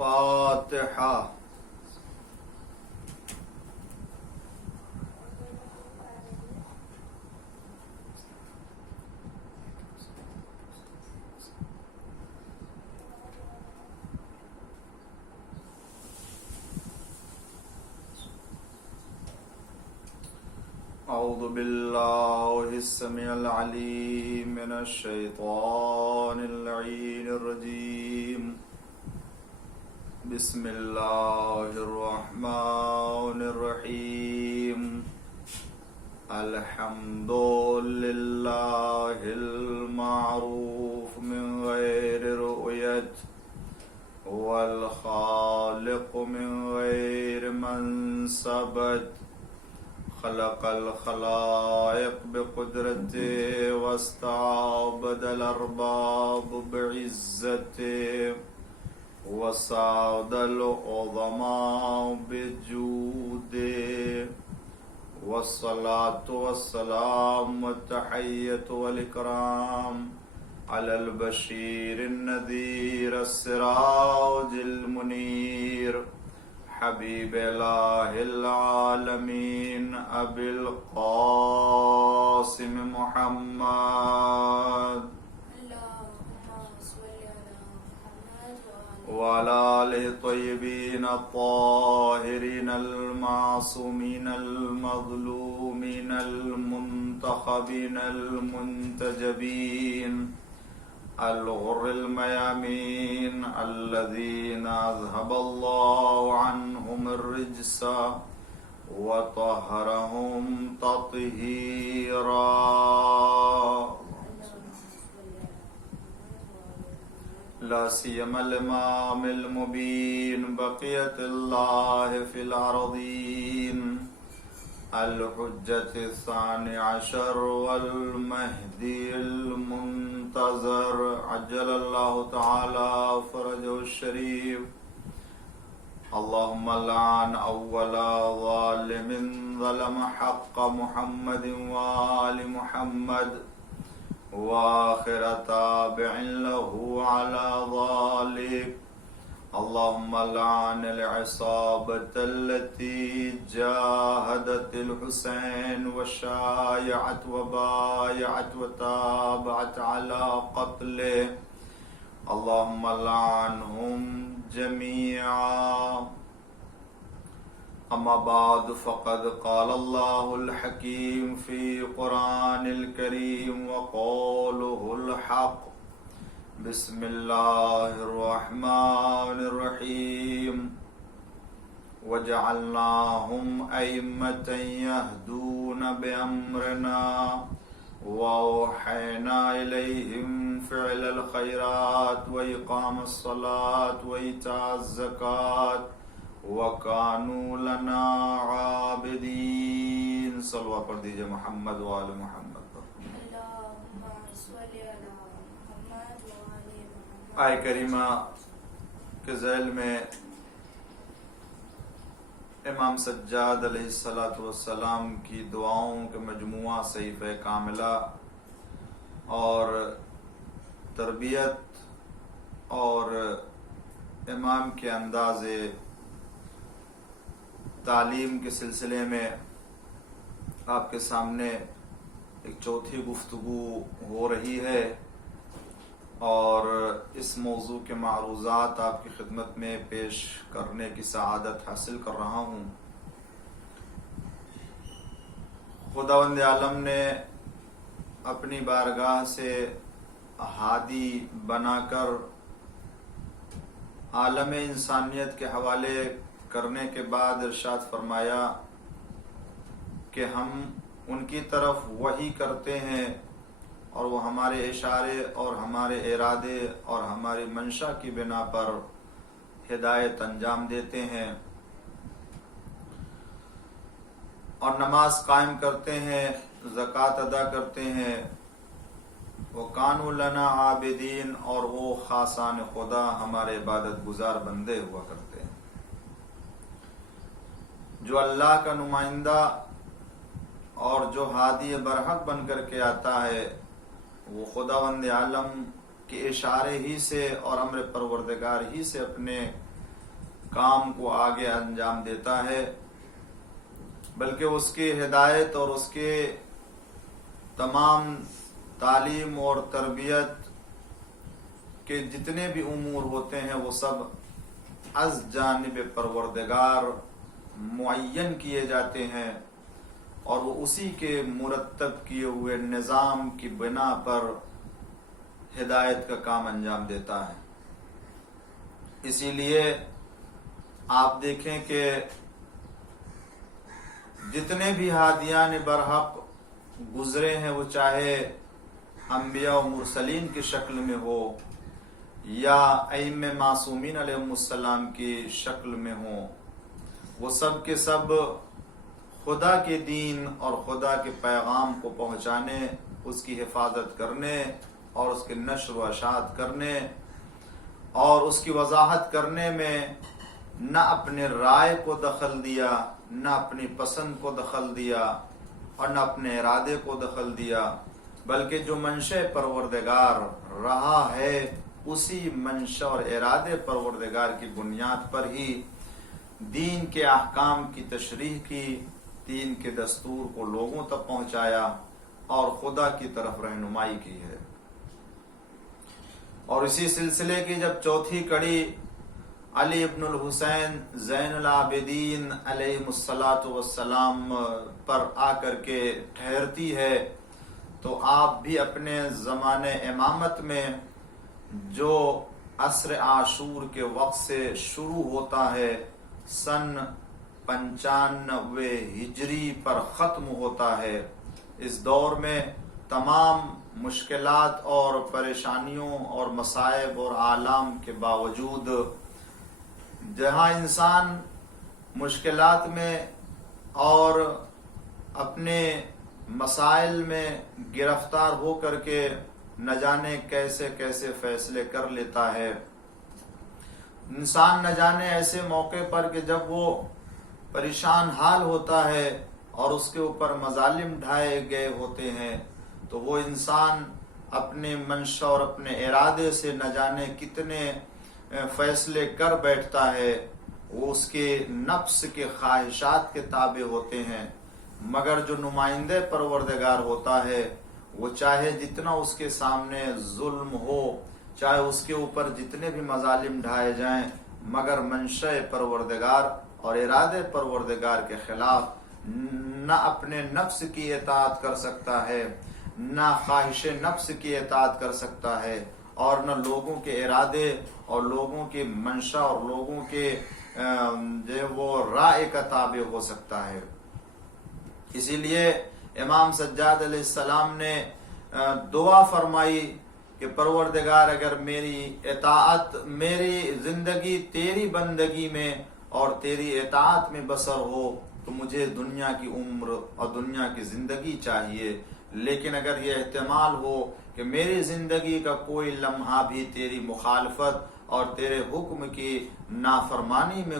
الفاتحة. أعوذ بالله السميع العليم من الشيطان اللعين الرجيم. بسم الله الرحمن الرحيم. الحمد لله المعروف من غير رؤية، هو الخالق من غير منسبة، خلق الخلائق بقدرته واستعبد الأرباب بعزته، وسعد العظماء بجوده، والصلاة والسلام والتحية والإكرام على البشير النذير السراج المنير، حبيب إله العالمين أبي القاسم محمد وعلى آله الطيبين الطاهرين المعصومين المظلومين المنتخبين المنتجبين الغر الميامين الذين أذهب الله عنهم الرجس وطهرهم تطهيرا. لا سيما الإمام المبين بقية الله في الأرضين، الحجة الثاني عشر والمهدي المنتظر، عجل الله تعالى فرجه الشريف. اللهم لعن أول ظالم ظلم حق محمد وآل محمد، وآخر تابع له على ذلك. اللهم لعن العصابة التي جاهدت الحسين وشايعت وبايعت وتابعت على قتله. اللهم لعنهم جميعا. أما بعد، فقد قال الله الحكيم في قرآن الكريم وقوله الحق. بسم الله الرحمن الرحيم. وجعلناهم أئمة يهدون بأمرنا وأوحينا إليهم فعل الخيرات وإقام الصلاة وإيتاء الزكاة وكانوا لنا عابدين. صلوات پڑھ دیجئے محمد وآل محمد. آئے کریمہ کے ذیل میں امام سجاد علیہ السلام کی دعاؤں کے مجموعہ صحیفہ کاملہ اور تربیت اور امام کے انداز تعلیم کے سلسلے میں آپ کے سامنے ایک چوتھی گفتگو ہو رہی ہے، اور اس موضوع کے معروضات آپ کی خدمت میں پیش کرنے کی سعادت حاصل کر رہا ہوں. خداوند عالم نے اپنی بارگاہ سے ہادی بنا کر عالم انسانیت کے حوالے کرنے کے بعد ارشاد فرمایا کہ ہم ان کی طرف وحی کرتے ہیں اور وہ ہمارے اشارے اور ہمارے ارادے اور ہماری منشا کی بنا پر ہدایت انجام دیتے ہیں، اور نماز قائم کرتے ہیں، زکوٰۃ ادا کرتے ہیں. وَكَانُوا لَنَا عَابِدِينَ، اور وہ خاصان خدا ہمارے عبادت گزار بندے ہوا کرتے ہیں. جو اللہ کا نمائندہ اور جو ہادی برحق بن کر کے آتا ہے، وہ خداوند عالم کے اشارے ہی سے اور امر پروردگار ہی سے اپنے کام کو آگے انجام دیتا ہے، بلکہ اس کی ہدایت اور اس کے تمام تعلیم اور تربیت کے جتنے بھی امور ہوتے ہیں وہ سب از جانب پروردگار معین کیے جاتے ہیں، اور وہ اسی کے مرتب کیے ہوئے نظام کی بنا پر ہدایت کا کام انجام دیتا ہے۔ اسی لیے آپ دیکھیں کہ جتنے بھی ہادیان برحق گزرے ہیں، وہ چاہے انبیاء و مرسلین کی شکل میں ہو یا ائمہ معصومین علیہم السلام کی شکل میں ہوں، وہ سب کے سب خدا کے دین اور خدا کے پیغام کو پہنچانے، اس کی حفاظت کرنے اور اس کے نشر و اشاعت کرنے اور اس کی وضاحت کرنے میں نہ اپنے رائے کو دخل دیا، نہ اپنی پسند کو دخل دیا اور نہ اپنے ارادے کو دخل دیا، بلکہ جو منشأ پروردگار رہا ہے اسی منشأ اور ارادے پروردگار کی بنیاد پر ہی دین کے احکام کی تشریح کی، دین کے دستور کو لوگوں تک پہنچایا اور خدا کی طرف رہنمائی کی ہے۔ اور اسی سلسلے کی جب چوتھی کڑی علی ابن الحسین زین العابدین علیہ السلام پر آ کر کے ٹھہرتی ہے، تو آپ بھی اپنے زمان امامت میں جو عصر عاشور کے وقت سے شروع ہوتا ہے، سن 95 ہجری پر ختم ہوتا ہے، اس دور میں تمام مشکلات اور پریشانیوں اور مصائب اور آلام کے باوجود جہاں انسان مشکلات میں اور اپنے مسائل میں گرفتار ہو کر کے نہ جانے کیسے کیسے فیصلے کر لیتا ہے، انسان نہ جانے ایسے موقع پر کہ جب وہ پریشان حال ہوتا ہے اور اس کے اوپر مظالم ڈھائے گئے ہوتے ہیں، تو وہ انسان اپنے منشا اور اپنے ارادے سے نہ جانے کتنے فیصلے کر بیٹھتا ہے، وہ اس کے نفس کے خواہشات کے تابع ہوتے ہیں، مگر جو نمائندہ پروردگار ہوتا ہے وہ چاہے جتنا اس کے سامنے ظلم ہو، چاہے اس کے اوپر جتنے بھی مظالم ڈھائے جائیں، مگر منشأ پروردگار اور ارادے پروردگار کے خلاف نہ اپنے نفس کی اطاعت کر سکتا ہے، نہ خواہش نفس کی اطاعت کر سکتا ہے، اور نہ لوگوں کے ارادے اور لوگوں کے منشا اور لوگوں کے جو وہ رائے کا تابع ہو سکتا ہے۔ اسی لیے امام سجاد علیہ السلام نے دعا فرمائی کہ پروردگار اگر میری اطاعت، میری زندگی تیری بندگی میں اور تیری اطاعت میں بسر ہو تو مجھے دنیا کی عمر اور دنیا کی زندگی چاہیے، لیکن اگر یہ احتمال ہو کہ میری زندگی کا کوئی لمحہ بھی تیری مخالفت اور تیرے حکم کی نافرمانی میں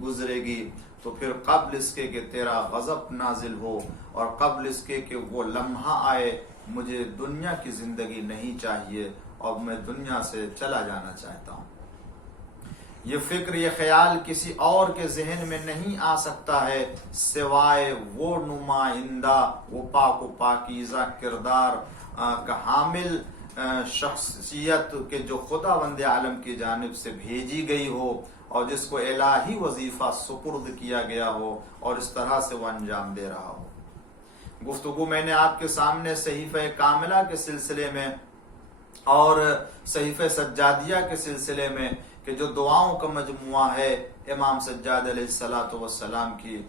گزرے گی تو پھر قبل اس کے کہ تیرا غضب نازل ہو اور قبل اس کے کہ وہ لمحہ آئے، مجھے دنیا کی زندگی نہیں چاہیے اور میں دنیا سے چلا جانا چاہتا ہوں۔ یہ فکر، یہ خیال کسی اور کے ذہن میں نہیں آ سکتا ہے سوائے وہ نمائندہ، وہ پاک و پاکیزہ کردار کا حامل شخصیت کہ جو خداوند عالم کی جانب سے بھیجی گئی ہو اور جس کو الہی وظیفہ سپرد کیا گیا ہو اور اس طرح سے وہ انجام دے رہا ہو۔ گفتگو میں نے آپ کے سامنے صحیفہ کاملہ کے سلسلے میں اور صحیفہ سجادیہ کے سلسلے میں کہ جو دعاؤں کا مجموعہ ہے امام سجاد علیہ السلام کی،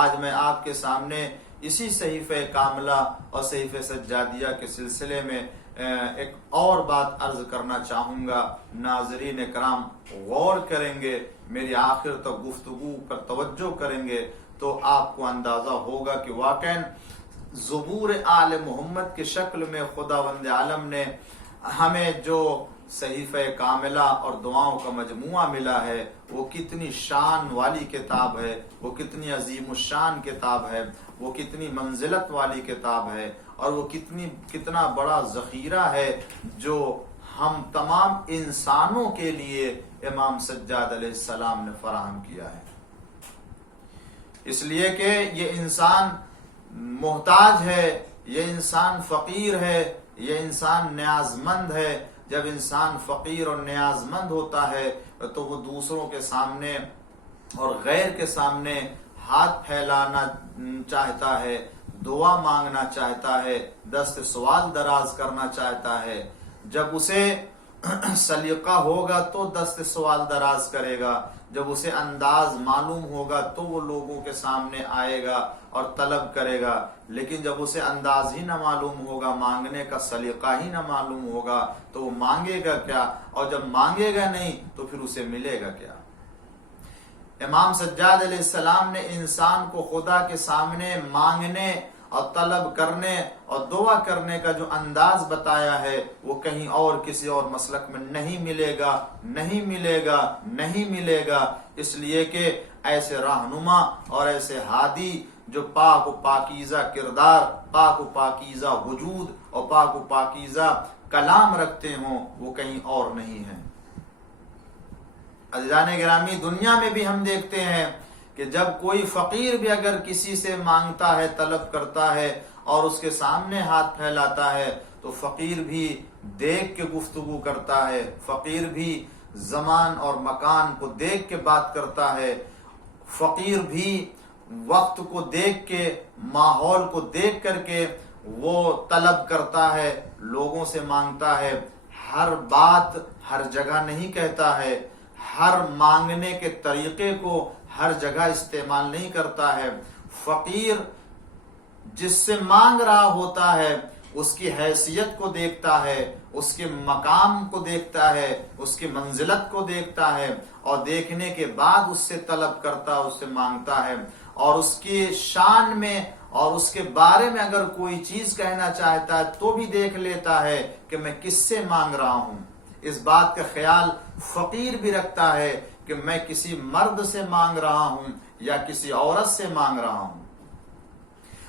آج میں آپ کے سامنے اسی صحیفہ کاملہ اور صحیفہ سجادیہ کے سلسلے میں ایک اور بات عرض کرنا چاہوں گا۔ ناظرین کرام غور کریں گے، میری آخر تک گفتگو پر توجہ کریں گے تو آپ کو اندازہ ہوگا کہ واقعاً زبور آل محمد کی شکل میں خداوند عالم نے ہمیں جو صحیفہ کاملہ اور دعاؤں کا مجموعہ ملا ہے وہ کتنی شان والی کتاب ہے، وہ کتنی عظیم الشان کتاب ہے، وہ کتنی منزلت والی کتاب ہے، اور وہ کتنا بڑا ذخیرہ ہے جو ہم تمام انسانوں کے لیے امام سجاد علیہ السلام نے فراہم کیا ہے، اس لیے کہ یہ انسان محتاج ہے، یہ انسان فقیر ہے، یہ انسان نیاز مند ہے۔ جب انسان فقیر اور نیاز مند ہوتا ہے تو وہ دوسروں کے سامنے اور غیر کے سامنے ہاتھ پھیلانا چاہتا ہے، دعا مانگنا چاہتا ہے، دست سوال دراز کرنا چاہتا ہے۔ جب اسے سلیقہ ہوگا تو دست سوال دراز کرے گا، جب اسے انداز معلوم ہوگا تو وہ لوگوں کے سامنے آئے گا اور طلب کرے گا، لیکن جب اسے انداز ہی نہ معلوم ہوگا، مانگنے کا سلیقہ ہی نہ معلوم ہوگا تو وہ مانگے گا کیا؟ اور جب مانگے گا نہیں تو پھر اسے ملے گا کیا؟ امام سجاد علیہ السلام نے انسان کو خدا کے سامنے مانگنے اور طلب کرنے اور دعا کرنے کا جو انداز بتایا ہے وہ کہیں اور کسی اور مسلک میں نہیں ملے گا، نہیں ملے گا، نہیں ملے گا، اس لیے کہ ایسے رہنما اور ایسے ہادی جو پاک و پاکیزہ کردار، پاک و پاکیزہ وجود اور پاک و پاکیزہ کلام رکھتے ہوں وہ کہیں اور نہیں ہیں۔ عزیزان گرامی، دنیا میں بھی ہم دیکھتے ہیں کہ جب کوئی فقیر بھی اگر کسی سے مانگتا ہے، طلب کرتا ہے اور اس کے سامنے ہاتھ پھیلاتا ہے تو فقیر بھی دیکھ کے گفتگو کرتا ہے، فقیر بھی زمان اور مکان کو دیکھ کے بات کرتا ہے، فقیر بھی وقت کو دیکھ کے، ماحول کو دیکھ کر کے وہ طلب کرتا ہے، لوگوں سے مانگتا ہے۔ ہر بات ہر جگہ نہیں کہتا ہے، ہر مانگنے کے طریقے کو ہر جگہ استعمال نہیں کرتا ہے۔ فقیر جس سے مانگ رہا ہوتا ہے اس کی حیثیت کو دیکھتا ہے، اس کے مقام کو دیکھتا ہے، اس کی منزلت کو دیکھتا ہے، اور دیکھنے کے بعد اس سے طلب کرتا، اس سے مانگتا ہے، اور اس کی شان میں اور اس کے بارے میں اگر کوئی چیز کہنا چاہتا ہے تو بھی دیکھ لیتا ہے کہ میں کس سے مانگ رہا ہوں۔ اس بات کا خیال فقیر بھی رکھتا ہے کہ میں کسی مرد سے مانگ رہا ہوں یا کسی عورت سے مانگ رہا ہوں،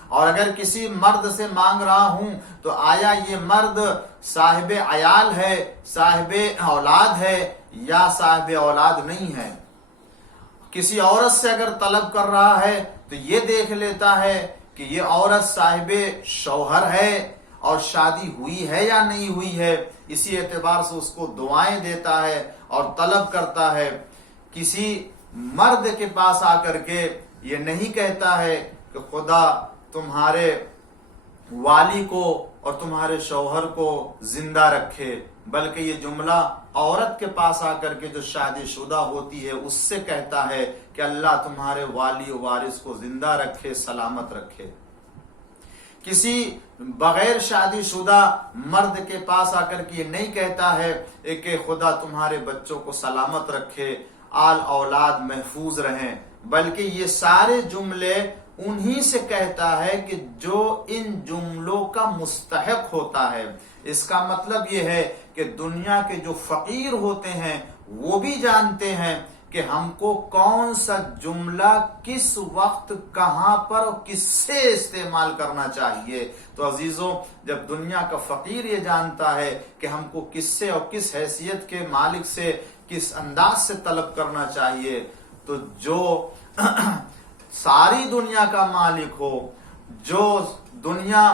اور اگر کسی مرد سے مانگ رہا ہوں تو آیا یہ مرد صاحب عیال ہے، صاحب اولاد ہے یا صاحب اولاد نہیں ہے۔ کسی عورت سے اگر طلب کر رہا ہے تو یہ دیکھ لیتا ہے کہ یہ عورت صاحب شوہر ہے اور شادی ہوئی ہے یا نہیں ہوئی ہے، اسی اعتبار سے اس کو دعائیں دیتا ہے اور طلب کرتا ہے۔ کسی مرد کے پاس آ کر کے یہ نہیں کہتا ہے کہ خدا تمہارے والی کو اور تمہارے شوہر کو زندہ رکھے، بلکہ یہ جملہ عورت کے پاس آ کر کے جو شادی شدہ ہوتی ہے اس سے کہتا ہے کہ اللہ تمہارے والی و وارث کو زندہ رکھے، سلامت رکھے۔ کسی بغیر شادی شدہ مرد کے پاس آ کر کے یہ نہیں کہتا ہے کہ خدا تمہارے بچوں کو سلامت رکھے، آل اولاد محفوظ رہیں، بلکہ یہ سارے جملے انہی سے کہتا ہے کہ جو ان جملوں کا مستحق ہوتا ہے۔ اس کا مطلب یہ ہے کہ دنیا کے جو فقیر ہوتے ہیں وہ بھی جانتے ہیں کہ ہم کو کون سا جملہ کس وقت کہاں پر اور کس سے استعمال کرنا چاہیے۔ تو عزیزوں، جب دنیا کا فقیر یہ جانتا ہے کہ ہم کو کس سے اور کس حیثیت کے مالک سے کس انداز سے طلب کرنا چاہیے، تو جو ساری دنیا کا مالک ہو، جو دنیا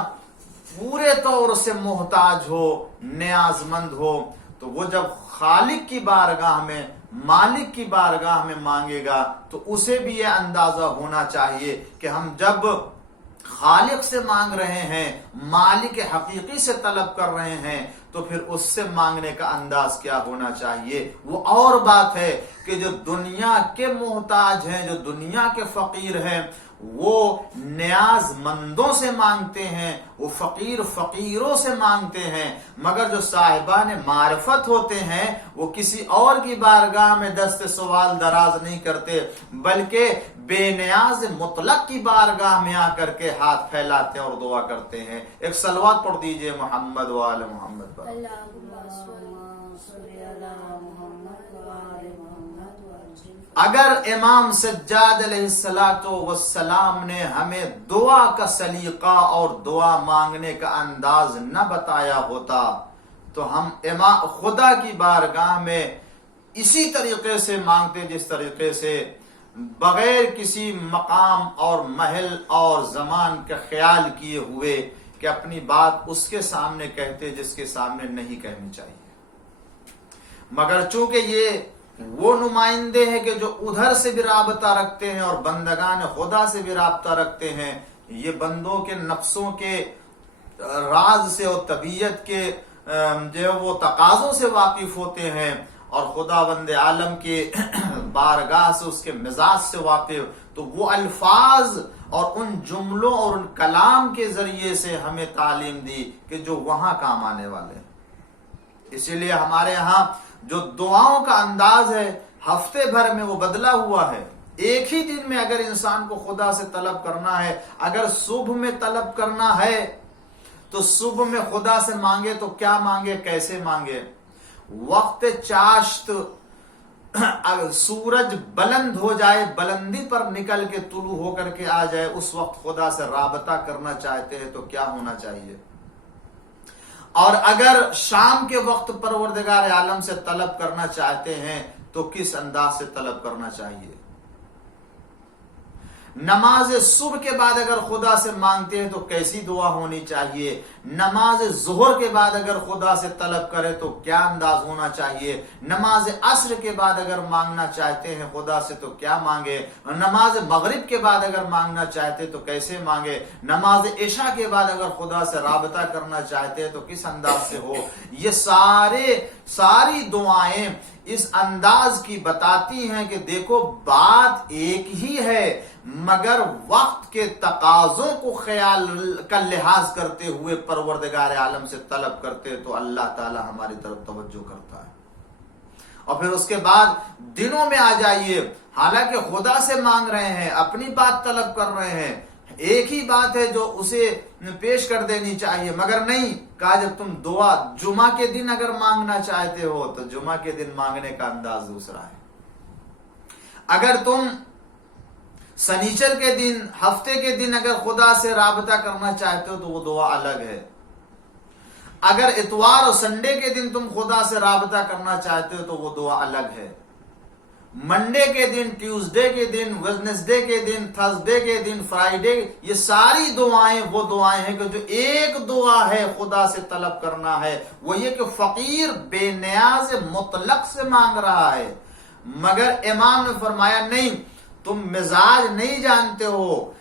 پورے طور سے محتاج ہو، نیاز مند ہو، تو وہ جب خالق کی بارگاہ میں، مالک کی بارگاہ میں مانگے گا تو اسے بھی یہ اندازہ ہونا چاہیے کہ ہم جب خالق سے مانگ رہے ہیں، مالک حقیقی سے طلب کر رہے ہیں، تو پھر اس سے مانگنے کا انداز کیا ہونا چاہیے۔ وہ اور بات ہے کہ جو دنیا کے محتاج ہیں، جو دنیا کے فقیر ہیں، وہ نیاز مندوں سے مانگتے ہیں، وہ فقیر فقیروں سے مانگتے ہیں، مگر جو صاحبان معرفت ہوتے ہیں وہ کسی اور کی بارگاہ میں دست سوال دراز نہیں کرتے، بلکہ بے نیاز مطلق کی بارگاہ میں آ کر کے ہاتھ پھیلاتے ہیں اور دعا کرتے ہیں۔ ایک صلوات پڑھ دیجئے محمد و آل محمد پر۔ اگر امام سجاد علیہ السلام نے ہمیں دعا کا سلیقہ اور دعا مانگنے کا انداز نہ بتایا ہوتا تو ہم خدا کی بارگاہ میں اسی طریقے سے مانگتے جس طریقے سے بغیر کسی مقام اور محل اور زمان کا خیال کیے ہوئے کہ اپنی بات اس کے سامنے کہتے جس کے سامنے نہیں کہنی چاہیے. مگر چونکہ یہ وہ نمائندے ہیں کہ جو ادھر سے بھی رابطہ رکھتے ہیں اور بندگان خدا سے بھی رابطہ رکھتے ہیں، یہ بندوں کے نفسوں کے راز سے اور طبیعت کے جو وہ تقاضوں سے واقف ہوتے ہیں اور خداوند عالم کے بارگاہ سے اس کے مزاج سے واقف، تو وہ الفاظ اور ان جملوں اور ان کلام کے ذریعے سے ہمیں تعلیم دی کہ جو وہاں کام آنے والے ہیں. اسی لیے ہمارے یہاں جو دعاؤں کا انداز ہے ہفتے بھر میں وہ بدلا ہوا ہے. ایک ہی دن میں اگر انسان کو خدا سے طلب کرنا ہے، اگر صبح میں طلب کرنا ہے تو صبح میں خدا سے مانگے تو کیا مانگے، کیسے مانگے؟ وقت چاشت اگر سورج بلند ہو جائے، بلندی پر نکل کے طلوع ہو کر کے آ جائے، اس وقت خدا سے رابطہ کرنا چاہتے ہیں تو کیا ہونا چاہیے؟ اور اگر شام کے وقت پروردگار عالم سے طلب کرنا چاہتے ہیں تو کس انداز سے طلب کرنا چاہیے؟ نماز صبح کے بعد اگر خدا سے مانگتے ہیں تو کیسی دعا ہونی چاہیے؟ نماز ظہر کے بعد اگر خدا سے طلب کرے تو کیا انداز ہونا چاہیے؟ نماز عصر کے بعد اگر مانگنا چاہتے ہیں خدا سے تو کیا مانگے؟ نماز مغرب کے بعد اگر مانگنا چاہتے تو کیسے مانگے؟ نماز عشاء کے بعد اگر خدا سے رابطہ کرنا چاہتے تو کس انداز سے ہو؟ یہ ساری دعائیں اس انداز کی بتاتی ہیں کہ دیکھو بات ایک ہی ہے، مگر وقت کے تقاضوں کو خیال کا لحاظ کرتے ہوئے پروردگار عالم سے طلب کرتے تو اللہ تعالی ہماری طرف توجہ کرتا ہے. اور پھر اس کے بعد دنوں میں آ جائیے، حالانکہ خدا سے مانگ رہے ہیں، اپنی بات طلب کر رہے ہیں، ایک ہی بات ہے جو اسے پیش کر دینی چاہیے، مگر نہیں کہا جب تم دعا جمعہ کے دن اگر مانگنا چاہتے ہو تو جمعہ کے دن مانگنے کا انداز دوسرا ہے. اگر تم سنیچر کے دن، ہفتے کے دن اگر خدا سے رابطہ کرنا چاہتے ہو تو وہ دعا الگ ہے. اگر اتوار اور سنڈے کے دن تم خدا سے رابطہ کرنا چاہتے ہو تو وہ دعا الگ ہے. منڈے کے دن، ٹیوزڈے کے دن، ویڈنسڈے کے دن، تھرسڈے کے دن، فرائیڈے، یہ ساری دعائیں وہ دعائیں ہیں کہ جو ایک دعا ہے خدا سے طلب کرنا ہے، وہ یہ کہ فقیر بے نیاز مطلق سے مانگ رہا ہے. مگر امام نے فرمایا نہیں، تم مزاج نہیں جانتے ہو،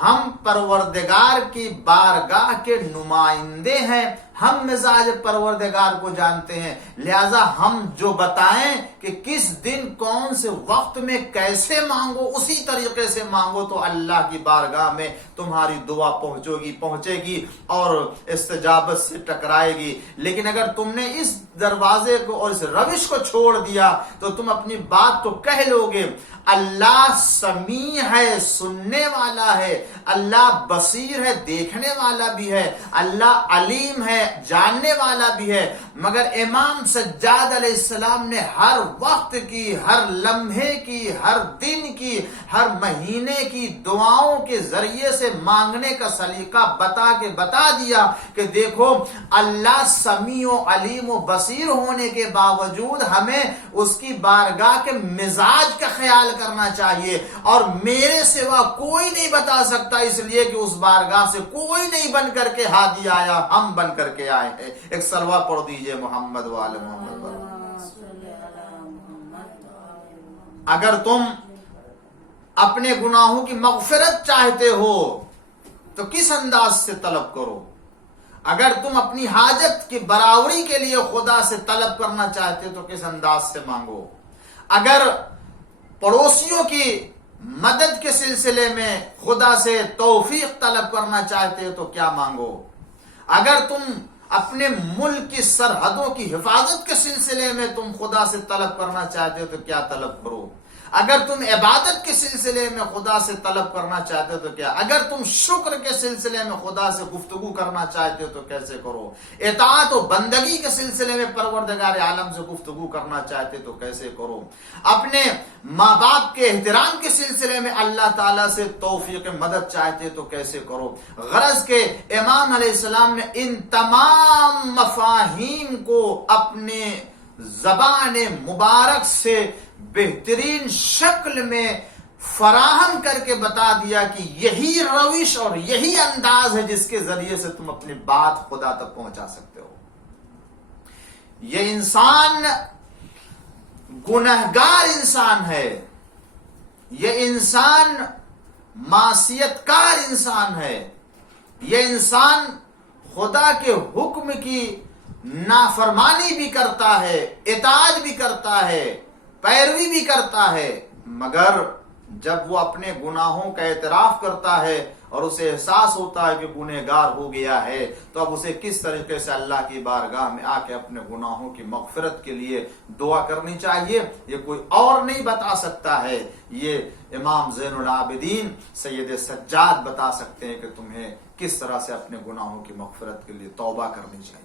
ہم پروردگار کی بارگاہ کے نمائندے ہیں، ہم مزاج پروردگار کو جانتے ہیں، لہذا ہم جو بتائیں کہ کس دن کون سے وقت میں کیسے مانگو اسی طریقے سے مانگو تو اللہ کی بارگاہ میں تمہاری دعا پہنچے گی اور استجابت سے ٹکرائے گی. لیکن اگر تم نے اس دروازے کو اور اس روش کو چھوڑ دیا تو تم اپنی بات تو کہہ لو گے. اللہ سمیع ہے، سننے والا ہے، اللہ بصیر ہے، دیکھنے والا بھی ہے، اللہ علیم ہے، جاننے والا بھی ہے. مگر امام سجاد علیہ السلام نے ہر وقت کی، ہر لمحے کی، ہر دن کی، ہر مہینے کی دعاؤں کے ذریعے سے مانگنے کا سلیقہ بتا دیا کہ دیکھو اللہ سمیع و علیم و بصیر ہونے کے باوجود ہمیں اس کی بارگاہ کے مزاج کا خیال کرنا چاہیے، اور میرے سوا کوئی نہیں بتا سکتا، اس لیے کہ اس بارگاہ سے کوئی نہیں بن کر کے ہادی آیا، ہم بن کر کے آئے ہیں. ایک صلوات پڑھ دیجئے محمد و آل محمد پر. اگر تم اپنے گناہوں کی مغفرت چاہتے ہو تو کس انداز سے طلب کرو؟ اگر تم اپنی حاجت کی برابری کے لیے خدا سے طلب کرنا چاہتے تو کس انداز سے مانگو؟ اگر پڑوسیوں کی مدد کے سلسلے میں خدا سے توفیق طلب کرنا چاہتے تو کیا مانگو؟ اگر تم اپنے ملک کی سرحدوں کی حفاظت کے سلسلے میں تم خدا سے طلب کرنا چاہتے ہو تو کیا طلب کرو؟ اگر تم عبادت کے سلسلے میں خدا سے طلب کرنا چاہتے ہو تو کیا؟ اگر تم شکر کے سلسلے میں خدا سے گفتگو کرنا چاہتے ہو تو کیسے کرو؟ اطاعت و بندگی کے سلسلے میں پروردگار عالم سے گفتگو کرنا چاہتے تو کیسے کرو؟ اپنے ماں باپ کے احترام کے سلسلے میں اللہ تعالیٰ سے توفیق مدد چاہتے تو کیسے کرو؟ غرض کہ امام علیہ السلام نے ان تمام مفاہیم کو اپنے زبان مبارک سے بہترین شکل میں فراہم کر کے بتا دیا کہ یہی روش اور یہی انداز ہے جس کے ذریعے سے تم اپنی بات خدا تک پہنچا سکتے ہو. یہ انسان گنہگار انسان ہے، یہ انسان معصیت کار انسان ہے، یہ انسان خدا کے حکم کی نافرمانی بھی کرتا ہے، اطاعت بھی کرتا ہے، پیروی بھی کرتا ہے، مگر جب وہ اپنے گناہوں کا اعتراف کرتا ہے اور اسے احساس ہوتا ہے کہ گنہگار ہو گیا ہے، تو اب اسے کس طریقے سے اللہ کی بارگاہ میں آ کے اپنے گناہوں کی مغفرت کے لیے دعا کرنی چاہیے، یہ کوئی اور نہیں بتا سکتا ہے. یہ امام زین العابدین سید سجاد بتا سکتے ہیں کہ تمہیں کس طرح سے اپنے گناہوں کی مغفرت کے لیے توبہ کرنی چاہیے.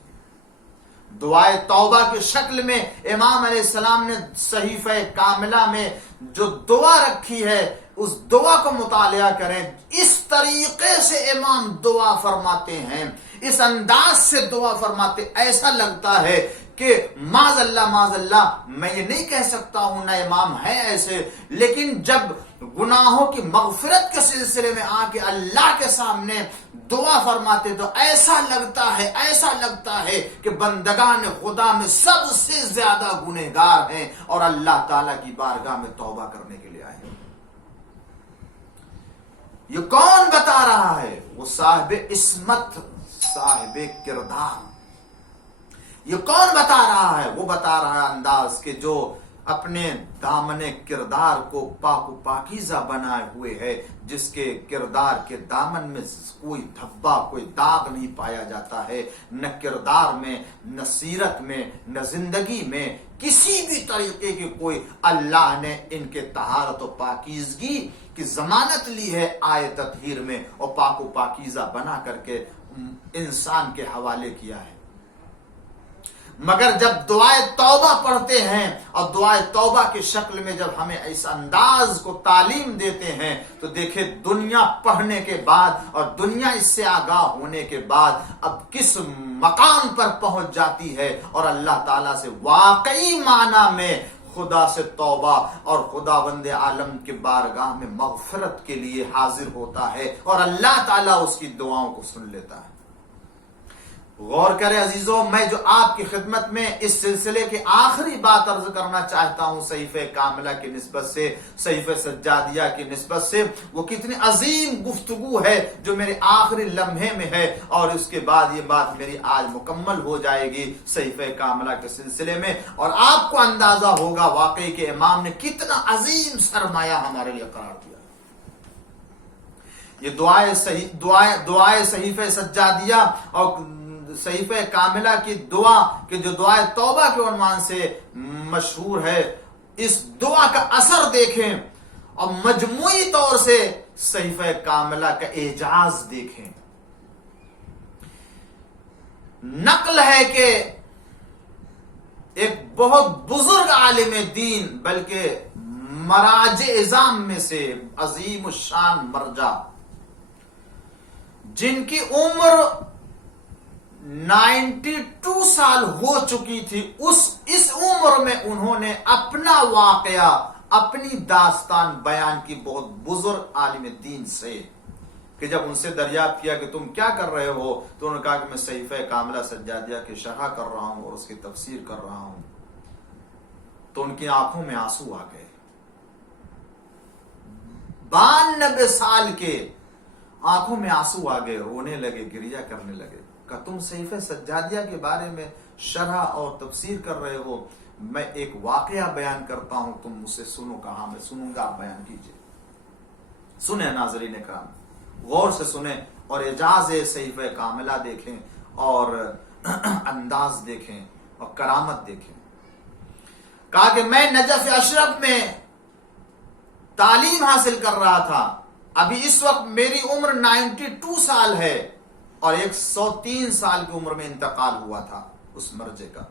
دعائے توبہ کی شکل میں امام علیہ السلام نے صحیفہ کاملہ میں جو دعا رکھی ہے اس دعا کو مطالعہ کریں. اس طریقے سے امام دعا فرماتے ہیں، اس انداز سے دعا فرماتے، ایسا لگتا ہے کہ معاذ اللہ میں یہ نہیں کہہ سکتا ہوں، نہ امام ہے ایسے، لیکن جب گناہوں کی مغفرت کے سلسلے میں آ کے اللہ کے سامنے دعا فرماتے تو ایسا لگتا ہے کہ بندگان خدا میں سب سے زیادہ گنہگار ہیں اور اللہ تعالی کی بارگاہ میں توبہ کرنے کے لیے آئے ہیں. یہ کون بتا رہا ہے؟ وہ صاحب عصمت، صاحب کردار. یہ کون بتا رہا ہے؟ وہ بتا رہا ہے انداز کہ جو اپنے دامن کردار کو پاک و پاکیزہ بنائے ہوئے ہے، جس کے کردار کے دامن میں کوئی دھبا، کوئی داغ نہیں پایا جاتا ہے، نہ کردار میں، نہ سیرت میں، نہ زندگی میں کسی بھی طریقے کی کوئی. اللہ نے ان کے طہارت و پاکیزگی کی ضمانت لی ہے آیے تطہیر میں، اور پاک و پاکیزہ بنا کر کے انسان کے حوالے کیا ہے. مگر جب دعائے توبہ پڑھتے ہیں اور دعائے توبہ کی شکل میں جب ہمیں اس انداز کو تعلیم دیتے ہیں تو دیکھیں دنیا پڑھنے کے بعد اور دنیا اس سے آگاہ ہونے کے بعد اب کس مقام پر پہنچ جاتی ہے، اور اللہ تعالیٰ سے واقعی معنی میں خدا سے توبہ اور خداوند عالم کے بارگاہ میں مغفرت کے لیے حاضر ہوتا ہے، اور اللہ تعالیٰ اس کی دعاؤں کو سن لیتا ہے. غور کریں عزیزوں، میں جو آپ کی خدمت میں اس سلسلے کی آخری بات عرض کرنا چاہتا ہوں صحیفہ کاملہ کی نسبت سے، صحیفہ سجادیہ کی نسبت سے، وہ کتنی عظیم گفتگو ہے جو میرے آخری لمحے میں ہے، اور اس کے بعد یہ بات میری آج مکمل ہو جائے گی صحیفہ کاملہ کے سلسلے میں، اور آپ کو اندازہ ہوگا واقعی کہ امام نے کتنا عظیم سرمایہ ہمارے لیے قرار دیا. یہ دعائے صحیفہ سجادیہ اور صحیفہ کاملہ کی دعا کہ جو دعائے توبہ کے عنوان سے مشہور ہے، اس دعا کا اثر دیکھیں اور مجموعی طور سے صحیفہ کاملہ کا اعجاز دیکھیں. نقل ہے کہ ایک بہت بزرگ عالم دین، بلکہ مراجع اعظام میں سے عظیم الشان مرجع، جن کی عمر 92 سال ہو چکی تھی، اس عمر میں انہوں نے اپنا واقعہ، اپنی داستان بیان کی بہت بزرگ عالم دین سے، کہ جب ان سے دریافت کیا کہ تم کیا کر رہے ہو تو انہوں نے کہا کہ میں صحیفہ کاملہ سجادیہ کی شرح کر رہا ہوں اور اس کی تفسیر کر رہا ہوں. تو ان کی آنکھوں میں آنسو آ گئے. 92 سال کے آنکھوں میں آنسو آ گئے، رونے لگے، گریہ کرنے لگے. کہ تم صحیفہ سجادیہ کے بارے میں شرح اور تفسیر کر رہے ہو، میں ایک واقعہ بیان کرتا ہوں، تم مجھ سے سنو. کہا میں سنوں گا، آپ بیان کیجئے. سنیں ناظرین کرام، غور سے سنیں اور اعجاز صحیفہ کاملہ دیکھیں اور انداز دیکھیں اور کرامت دیکھیں. کہا کہ میں نجف اشرف میں تعلیم حاصل کر رہا تھا، ابھی اس وقت میری عمر 92 سال ہے اور 103 سال کی عمر میں انتقال ہوا تھا اس مرجع کا.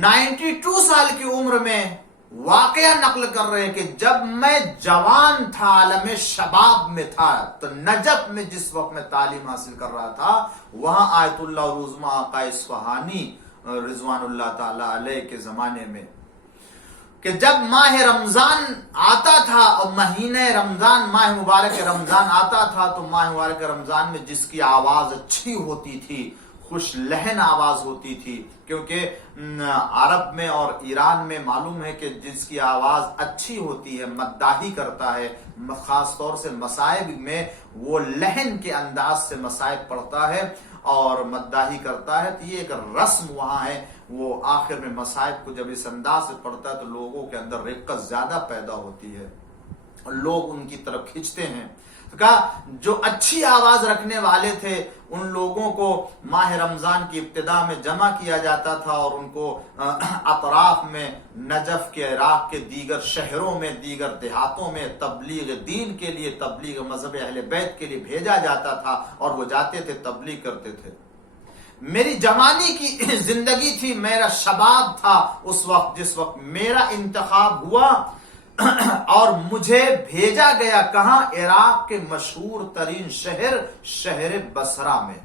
92 سال کی عمر میں واقعہ نقل کر رہے کہ جب میں جوان تھا، عالم شباب میں تھا، تو نجف میں جس وقت میں تعلیم حاصل کر رہا تھا، وہاں آیت اللہ العظمیٰ آقا اصفہانی رضوان اللہ تعالی علیہ کے زمانے میں کہ جب ماہ رمضان آتا تھا اور مہینہ رمضان ماہ مبارک رمضان آتا تھا تو ماہ مبارک رمضان میں جس کی آواز اچھی ہوتی تھی، خوش لہن آواز ہوتی تھی، کیونکہ عرب میں اور ایران میں معلوم ہے کہ جس کی آواز اچھی ہوتی ہے مداحی کرتا ہے، خاص طور سے مصائب میں وہ لہن کے انداز سے مصائب پڑھتا ہے اور مداحی کرتا ہے، تو یہ ایک رسم وہاں ہے۔ وہ آخر میں مصائب کو جب اس انداز سے پڑھتا ہے تو لوگوں کے اندر رقت زیادہ پیدا ہوتی ہے اور لوگ ان کی طرف کھنچتے ہیں۔ تو کہا جو اچھی آواز رکھنے والے تھے ان لوگوں کو ماہ رمضان کی ابتدا میں جمع کیا جاتا تھا اور ان کو اطراف میں نجف کے، عراق کے دیگر شہروں میں، دیگر دیہاتوں میں تبلیغ دین کے لیے، تبلیغ مذہب اہل بیت کے لیے بھیجا جاتا تھا اور وہ جاتے تھے، تبلیغ کرتے تھے۔ میری جوانی کی زندگی تھی، میرا شباب تھا اس وقت جس وقت میرا انتخاب ہوا اور مجھے بھیجا گیا کہاں؟ عراق کے مشہور ترین شہر بصرہ میں۔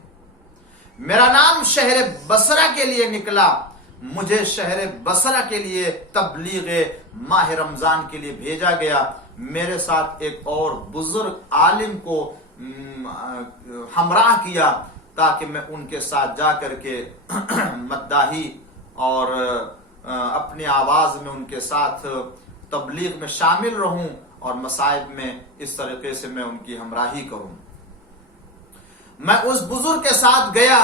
میرا نام شہر بصرہ کے لیے نکلا، مجھے شہر بصرہ کے لیے تبلیغ ماہ رمضان کے لیے بھیجا گیا۔ میرے ساتھ ایک اور بزرگ عالم کو ہمراہ کیا تاکہ میں ان کے ساتھ جا کر کے مداحی اور اپنی آواز میں ان کے ساتھ تبلیغ میں شامل رہوں اور مصائب میں اس طریقے سے میں ان کی ہمراہی کروں۔ میں اس بزرگ کے ساتھ گیا،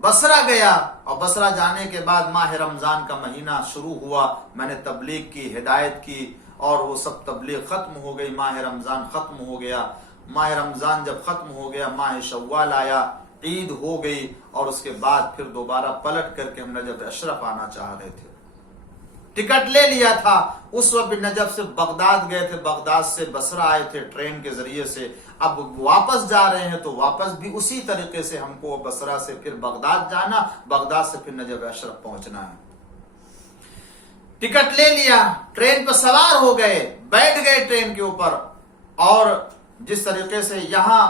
بصرہ گیا، اور بصرہ جانے کے بعد ماہ رمضان کا مہینہ شروع ہوا، میں نے تبلیغ کی، ہدایت کی، اور وہ سب تبلیغ ختم ہو گئی، ماہ رمضان ختم ہو گیا۔ ماہ رمضان جب ختم ہو گیا، ماہ شوال آیا، عید ہو گئی، اور اس کے بعد پھر دوبارہ پلٹ کر کے ہم نجف اشرف آنا چاہ رہے تھے۔ ٹکٹ لے لیا تھا، اس وقت نجف سے بغداد گئے تھے، بغداد سے بصرہ آئے تھے ٹرین کے ذریعے سے۔ اب واپس جا رہے ہیں تو واپس بھی اسی طریقے سے ہم کو بصرہ سے پھر بغداد جانا، بغداد سے پھر نجف اشرف پہنچنا ہے۔ ٹکٹ لے لیا، ٹرین پر سوار ہو گئے، بیٹھ گئے ٹرین کے اوپر، اور جس طریقے سے یہاں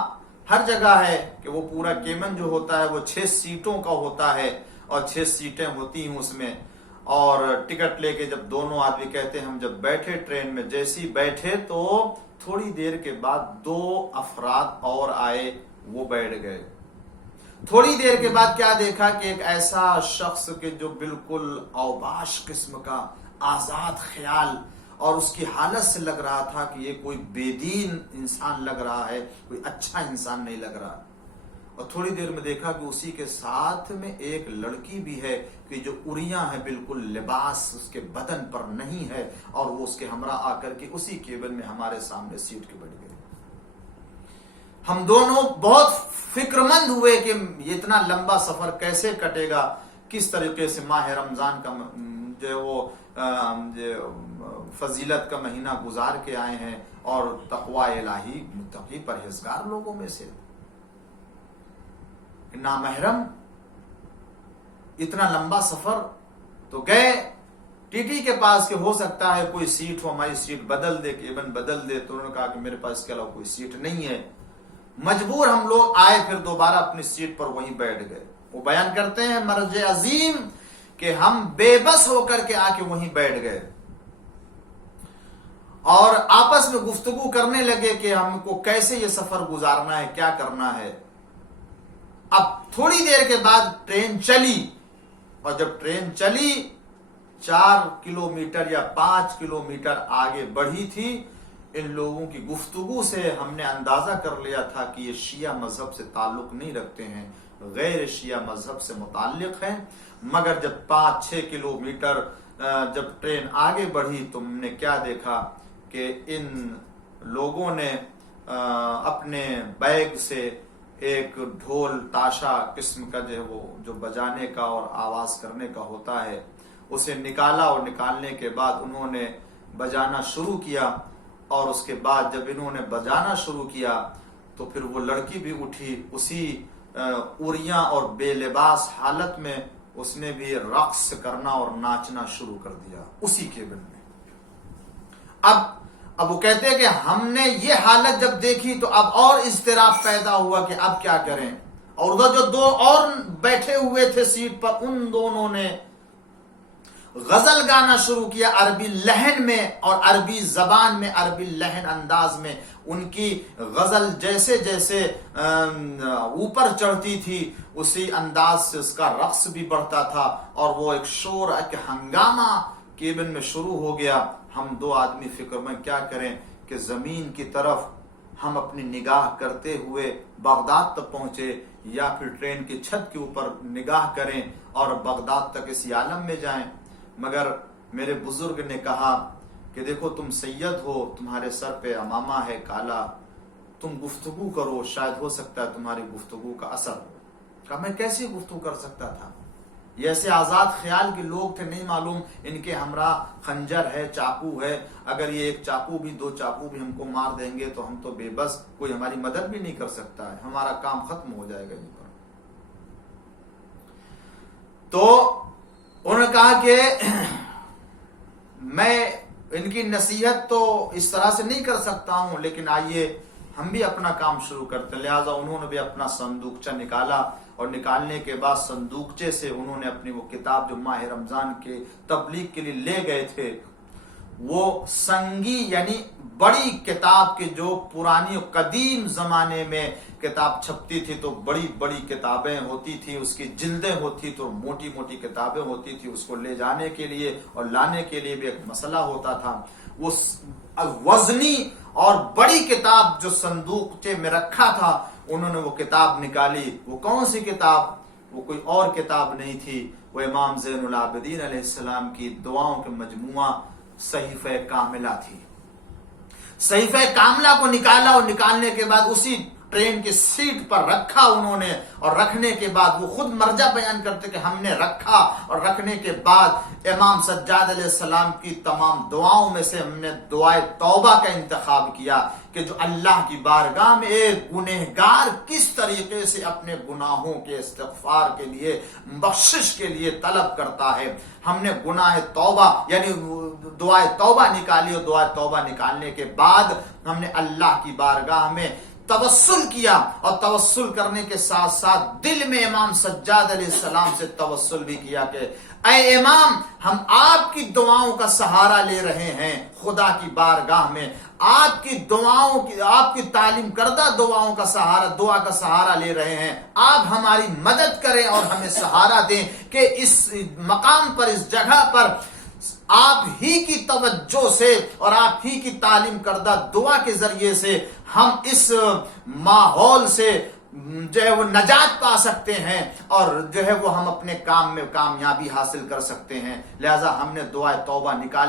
ہر جگہ ہے کہ وہ پورا کیمن جو ہوتا ہے وہ 6 سیٹوں کا ہوتا ہے اور 6 سیٹیں ہوتی ہیں اس میں، اور ٹکٹ لے کے جب دونوں آدمی کہتے ہیں ہم جب بیٹھے ٹرین میں، جیسے ہی بیٹھے تو تھوڑی دیر کے بعد 2 افراد اور آئے، وہ بیٹھ گئے۔ تھوڑی دیر کے بعد کیا دیکھا کہ ایک ایسا شخص کہ جو بالکل اوباش قسم کا، آزاد خیال، اور اس کی حالت سے لگ رہا تھا کہ یہ کوئی بے دین انسان لگ رہا ہے، کوئی اچھا انسان نہیں لگ رہا۔ اور تھوڑی دیر میں دیکھا کہ اسی کے ساتھ میں ایک لڑکی بھی ہے کہ جو اریاں ہے، بالکل لباس اس کے بدن پر نہیں ہے، اور وہ اس کے ہمراہ آ کر کے اسی کیبن میں ہمارے سامنے سیٹ کے بیٹھ گئے۔ ہم دونوں بہت فکر مند ہوئے کہ یہ اتنا لمبا سفر کیسے کٹے گا، کس طریقے سے ماہ رمضان کا جو وہ فضیلت کا مہینہ گزار کے آئے ہیں، اور تقوی الہی متقی پرہیزگار لوگوں میں سے نامحرم، اتنا لمبا سفر۔ تو گئے ٹی ٹی کے پاس کہ ہو سکتا ہے کوئی سیٹ ہو، ہماری سیٹ بدل دے، کیبن بدل دے، تو انہوں نے کہا کہ میرے پاس اس کے علاوہ کوئی سیٹ نہیں ہے۔ مجبور ہم لوگ آئے، پھر دوبارہ اپنی سیٹ پر وہیں بیٹھ گئے۔ وہ بیان کرتے ہیں مرج عظیم کہ ہم بے بس ہو کر کے آ کے وہیں بیٹھ گئے اور آپس میں گفتگو کرنے لگے کہ ہم کو کیسے یہ سفر گزارنا ہے، کیا کرنا ہے۔ اب تھوڑی دیر کے بعد ٹرین چلی، اور جب ٹرین چلی 4 کلومیٹر یا 5 کلومیٹر آگے بڑھی تھی، ان لوگوں کی گفتگو سے ہم نے اندازہ کر لیا تھا کہ یہ شیعہ مذہب سے تعلق نہیں رکھتے ہیں، غیر شیعہ مذہب سے متعلق ہیں۔ مگر جب 5-6 کلومیٹر جب ٹرین آگے بڑھی تو ہم نے کیا دیکھا کہ ان لوگوں نے اپنے بیگ سے ایک ڈھول تاشا قسم کا جو ہے وہ جو بجانے کا اور آواز کرنے کا ہوتا ہے، اسے نکالا، اور نکالنے کے بعد انہوں نے بجانا شروع کیا۔ اور اس کے بعد جب انہوں نے بجانا شروع کیا تو پھر وہ لڑکی بھی اٹھی، اسی اریاں اور بے لباس حالت میں اس نے بھی رقص کرنا اور ناچنا شروع کر دیا اسی کیبن میں۔ اب وہ کہتے ہیں کہ ہم نے یہ حالت جب دیکھی تو اب اور اضطراب پیدا ہوا کہ اب کیا کریں، اور ادھر جو دو اور بیٹھے ہوئے تھے سیٹ پر، ان دونوں نے غزل گانا شروع کیا عربی لہن میں، اور عربی زبان میں، عربی لہن انداز میں. ان کی غزل جیسے جیسے اوپر چڑھتی تھی اسی انداز سے اس کا رقص بھی بڑھتا تھا، اور وہ ایک شور، ایک ہنگامہ کیبن میں شروع ہو گیا. ہم دو آدمی فکر میں کیا کریں کہ زمین کی طرف ہم اپنی نگاہ کرتے ہوئے بغداد تک پہنچے، یا پھر ٹرین کی چھت کے اوپر نگاہ کریں اور بغداد تک اسی عالم میں جائیں. مگر میرے بزرگ نے کہا کہ دیکھو تم سید ہو، تمہارے سر پہ عمامہ ہے کالا، تم گفتگو کرو، شاید ہو سکتا ہے تمہاری گفتگو کا اثر ہو. کہا میں کیسے گفتگو کر سکتا تھا؟ یہ ایسے آزاد خیال کے لوگ تھے، نہیں معلوم ان کے ہمراہ خنجر ہے، چاقو ہے، اگر یہ ایک چاقو بھی، دو چاقو بھی ہم کو مار دیں گے تو ہم تو بے بس، کوئی ہماری مدد بھی نہیں کر سکتا ہے، ہمارا کام ختم ہو جائے گا یہیں پر. تو انہوں نے کہا کہ میں ان کی نصیحت تو اس طرح سے نہیں کر سکتا ہوں، لیکن آئیے ہم بھی اپنا کام شروع کرتے. لہٰذا انہوں نے بھی اپنا صندوقچہ نکالا، اور نکالنے کے بعد صندوقچے سے انہوں نے اپنی وہ کتاب جو ماہ رمضان کے تبلیغ کے لیے لے گئے تھے، وہ سنگی یعنی بڑی کتاب کے جو پرانی و قدیم زمانے میں کتاب چھپتی تھی تو بڑی بڑی کتابیں ہوتی تھی، اس کی جلدیں ہوتی تو موٹی موٹی کتابیں ہوتی تھی، اس کو لے جانے کے لیے اور لانے کے لیے بھی ایک مسئلہ ہوتا تھا. وہ وزنی اور بڑی کتاب جو صندوقچے میں رکھا تھا، انہوں نے وہ کتاب نکالی. وہ کون سی کتاب؟ وہ کوئی اور کتاب نہیں تھی، وہ امام زین العابدین علیہ السلام کی دعاؤں کے مجموعہ صحیفہ کاملہ تھی. صحیفہ کاملہ کو نکالا، اور نکالنے کے بعد اسی ٹرین کی سیٹ پر رکھا انہوں نے، اور رکھنے کے بعد وہ خود مرجع بیان کرتے کہ ہم نے رکھا، اور رکھنے کے بعد امام سجاد علیہ السلام کی تمام دعاؤں میں سے ہم نے دعائے توبہ کا انتخاب کیا کہ جو اللہ کی بارگاہ میں ایک گنہگار کس طریقے سے اپنے گناہوں کے استغفار کے لیے، بخشش کے لیے طلب کرتا ہے. ہم نے گناہ توبہ یعنی دعائے توبہ نکالی، اور دعائے توبہ نکالنے کے بعد ہم نے اللہ کی بارگاہ میں توسل کیا، اور توسل کرنے کے ساتھ ساتھ دل میں امام سجاد علیہ السلام سے توسل بھی کیا کہ اے امام، ہم آپ کی دعاؤں کا سہارا لے رہے ہیں خدا کی بارگاہ میں، آپ کی دعاؤں کی، آپ کی تعلیم کردہ دعاؤں کا سہارا، دعا کا سہارا لے رہے ہیں. آپ ہماری مدد کریں اور ہمیں سہارا دیں کہ اس مقام پر، اس جگہ پر آپ ہی کی توجہ سے اور آپ ہی کی تعلیم کردہ دعا کے ذریعے سے ہم اس ماحول سے جو ہے وہ نجات پا سکتے ہیں، اور جو ہے وہ ہم اپنے کام میں کامیابی حاصل کر سکتے ہیں. لہذا ہم نے دعائے توبہ نکالی.